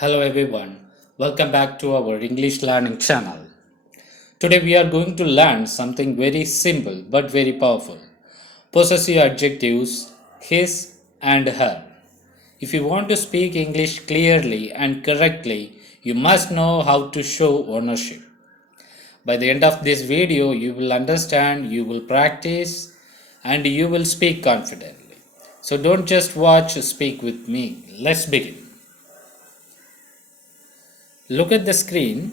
Hello everyone, welcome back to our English learning channel. Today we are going to learn something very simple but very powerful. Possessive adjectives his and her. If you want to speak English clearly and correctly, you must know how to show ownership. By the end of this video, you will understand, you will practice, and you will speak confidently. So don't just watch, speak with me. Let's begin. Look at the screen.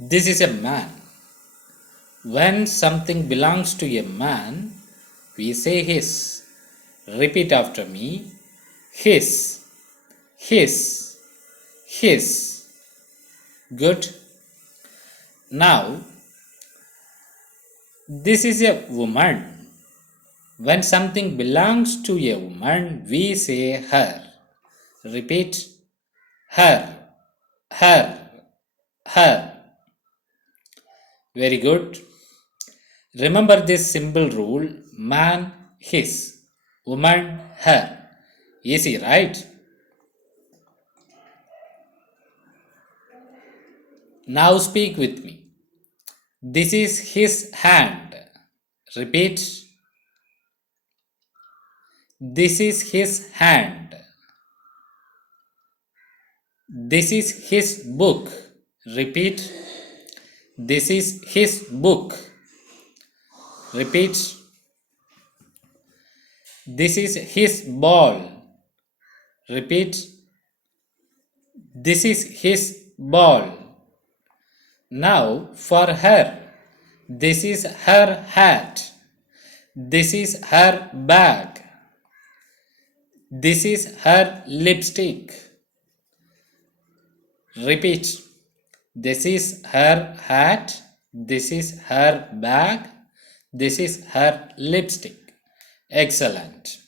This is a man. When something belongs to a man, we say his. Repeat after me. His, his, his. Good. Now, this is a woman. When something belongs to a woman, we say her. Repeat. Her, her, her. Very good. Remember this simple rule, man his, woman her. Easy, right? Now speak with me. This is his hand. Repeat. This is his hand. This is his book. Repeat. This is his book. Repeat. This is his ball. Repeat. This is his ball. Now for her. This is her hat. This is her bag. This is her lipstick. Repeat. This is her hat. This is her bag. This is her lipstick. Excellent.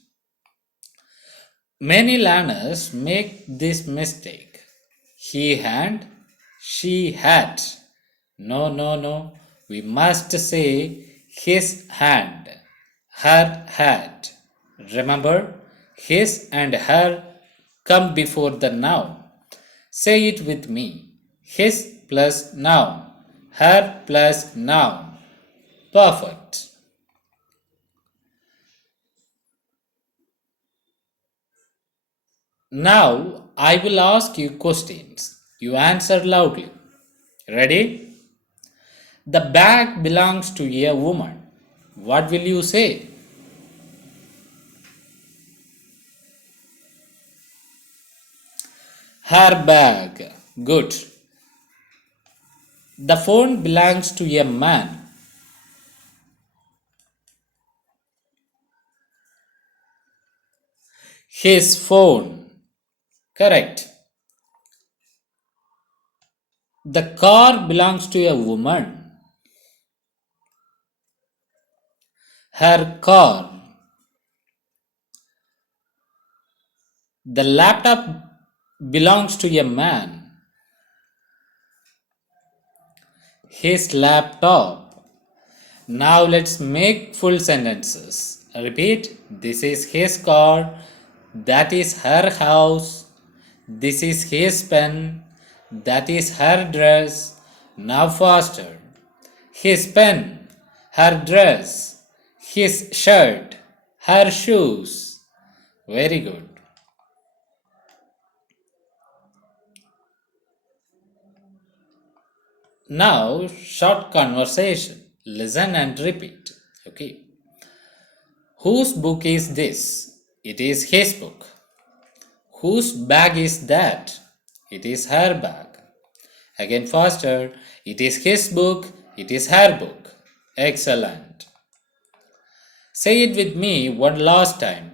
Many learners make this mistake. He hand, she hat. No. We must say his hand, her hat. Remember, his and her come before the noun. Say it with me. His plus noun, her plus noun. Perfect. Now I will ask you questions. You answer loudly. Ready? The bag belongs to a woman. What will you say? Her bag. Good. The phone belongs to a man. His phone. Correct. The car belongs to a woman. Her car. The laptop belongs to a man. His laptop. Now let's make full sentences. Repeat. This is his car. That is her house. This is his pen. That is her dress. Now faster. His pen. Her dress. His shirt. Her shoes. Very good. Now, short conversation. Listen and repeat. Okay. Whose book is this? It is his book. Whose bag is that? It is her bag. Again faster. It is his book. It is her book. Excellent. Say it with me one last time.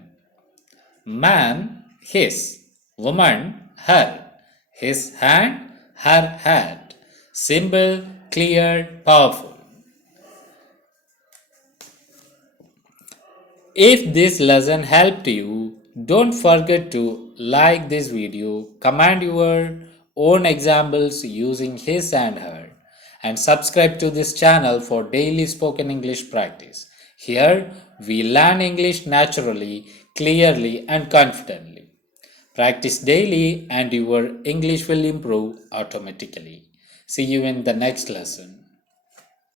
Man, his. Woman, her. His hand, her hat. Simple, clear, powerful. If this lesson helped you, don't forget to like this video, comment your own examples using his and her, and subscribe to this channel for daily spoken English practice. Here, we learn English naturally, clearly, and confidently. Practice daily and your English will improve automatically. See you in the next lesson.